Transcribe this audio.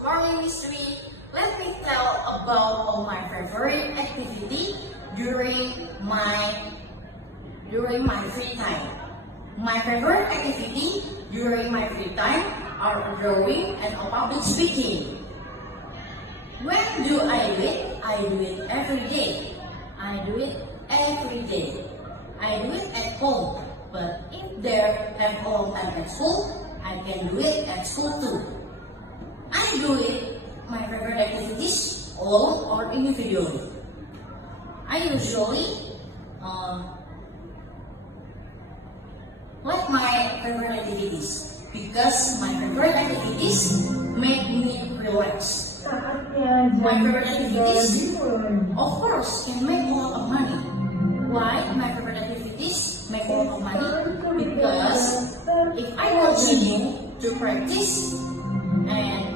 Good morning, Miss Dwi. Let me tell about my favorite activity during my free time. My favorite activity during my free time are drawing and public speaking. When do I do it? I do it every day. I do it every day. I do it at home, but if there have a long time at school, I can do it at school too. I do it my favorite activities alone or individually. I usually like my favorite activities because my favorite activities make me relax. My favorite activities, of course, can make a lot of money. Why my favorite activities make a lot of money? Because if I continue to practice and